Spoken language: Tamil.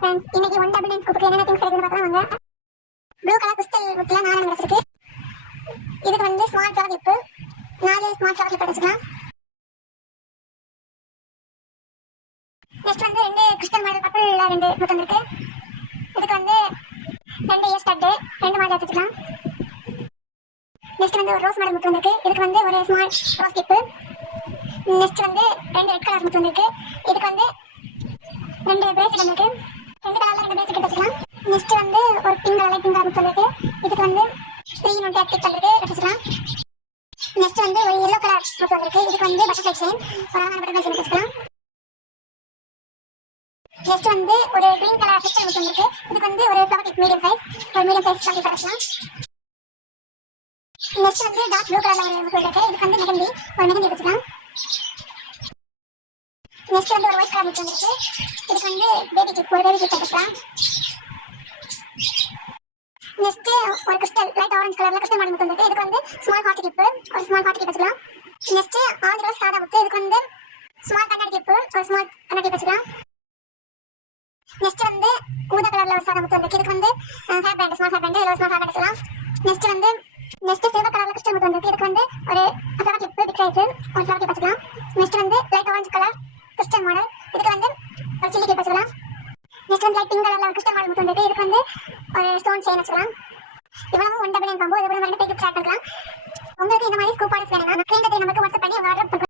ஹாய் फ्रेंड्स, இன்னைக்கு ஒன் டபுள் நைன் ஸ்கூப்புக்கு என்னென்ன திங்ஸ் இருக்குன்னு பார்க்கலாம் வாங்க. ப்ளூ கலர் கிறிஸ்டல் வுட்ல 4 கிளாஸ் இருக்கு. இதுக்கு வந்து smart flower clip 4 smart flower clip வச்சுக்கலாம். நெக்ஸ்ட் வந்து 2 கிறிஸ்டல் மாடல் கப்பல்ல 2 முத்து வந்திருக்கு. இதுக்கு வந்து 2 இயர் ஸ்டட் 2 மாடல் வச்சுக்கலாம். நெக்ஸ்ட் வந்து ஒரு ரோஸ் மாடல் முத்து வந்திருக்கு. இதுக்கு வந்து ஒரு ஸ்மார்ட் ரோஸ் கிளிப். நெக்ஸ்ட் வந்து 2 ரெட் கலர் முத்து வந்திருக்கு. இதுக்கு வந்து 2 பிரேஸ்லெட் வந்திருக்கு. 2 கலர்ல 2 பிரேஸ்லெட் வச்சுக்கலாம். நெக்ஸ்ட் வந்து ஒரு பிங்க் கலர் பிங்க் கலர் முத்து வந்திருக்கு. இதுக்கு வந்து 3 நோட் ஆக்டிவ் பண்ணிருக்கு வச்சுக்கலாம். நெக்ஸ்ட் வந்து ஒரு yellow கலர் முத்து வந்திருக்கு. இதுக்கு வந்து பட்டர்ஃப்ளை செயின் ஒரு அழகான பட்டர்ஃப்ளை செயின் வச்சுக்கலாம். நெக்ஸ்ட் வந்து ஒரு கிரீன் கலர் கிறிஸ்டல் முத்து வந்திருக்கு. இதுக்கு வந்து ஒரு flower clip medium size flower clip வச்சுக்கலாம். நெக்ஸ்ட் வந்து டார்க் ப்ளூ கலர்ல ஒரு முத்து வந்திருக்கு. இதுக்கு வந்து மெஹந்தி வச்சுக்கலாம். நெக்ஸ்ட் வந்து ஒரு ஒயிட் கலர் முத்து வந்திருக்கு. இதுக்கு வந்து பேபி கிளிப் வச்சுக்கலாம். நெக்ஸ்ட் ஒரு கிறிஸ்டல் லைட் ஆரஞ்சு கலர்ல கிறிஸ்டல் மாடல் முத்து வந்திருக்கு. இதுக்கு வந்து ஸ்மால் ஹார்ட் கிளிப் ஒரு ஸ்மால் ஹார்ட் கிளிப் வச்சுக்கலாம். நெக்ஸ்ட் ஆரஞ்சு ரோஸ் சாதா முத்து. இதுக்கு வந்து ஸ்மால் கண்ணாடி கிளிப் ஒரு ஸ்மால் கண்ணாடி கிளிப் வச்சுக்கலாம். நெக்ஸ்ட் வந்து ஊதா கலர்ல ஒரு சாதா முத்து வந்திருக்கு. இதுக்கு வந்து hair band small hair band small hair band வச்சுக்கலாம். நெக்ஸ்ட் சில்வர் கலர்ல கிறிஸ்டல் முத்து வந்திருக்கு. இதுக்கு வந்து ஒரு ஃப்ளவர் கிளிப் பிக் சைஸ் ஒரு ஃப்ளவர் கிளிப் வச்சுக்கலாம். நெக்ஸ்ட் வந்து light orange colour crystal model. இதுக்கு வந்து ஒரு சில்லி கிளிப் வச்சுக்கலாம். நெக்ஸ்ட் வந்து லைட் பிங்க் கலர்ல கிறிஸ்டல் மாடல் முத்து வந்திருக்கு. இதுக்கு வந்து ஒரு ஸ்டோன் செயின் வச்சுக்கலாம். இவ்வளவு ஒன் டபுள் நைன் காம்போ. இதுக்கு வந்து 2 பேக்கெட் ஷேர் பண்ணலாம். உங்களுக்கு இந்த மாதிரி ஸ்கூப் ஆர்டர்ஸ் வேணும்னா நமக்கு வாட்ஸ்அப் பண்ணி உங்க ஆர்டர்